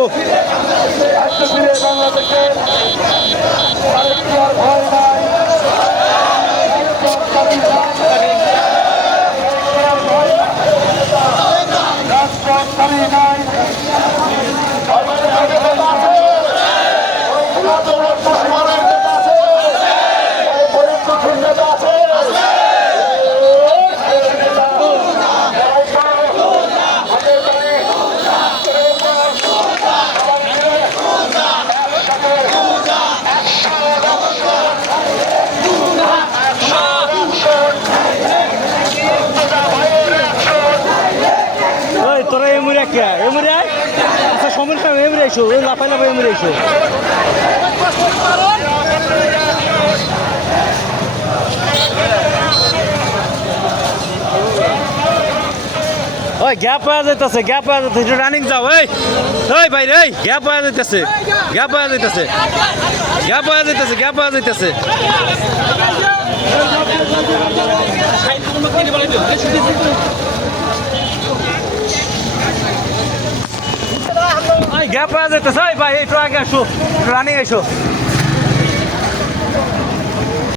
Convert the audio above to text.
আসো তোরা এমুরে কে এমুরে আচ্ছা সমস্যা এমুরে এসো ওই লাফাই লাফাই এমুরে এসো ওই গ্যাপ হয়ে যাইতেছে গ্যাপ হয়ে যাইতেছে রানিং যাও এই ওই বাইরে এই গ্যাপ হয়ে যাইতেছে গ্যাপ হয়ে যাইতেছে গ্যাপ হয়ে যাইতেছে গ্যাপ হয়ে যাইতেছে গ্যাপ হয়ে যেতেছে ভাই একটু আগে আসো রানিং এসো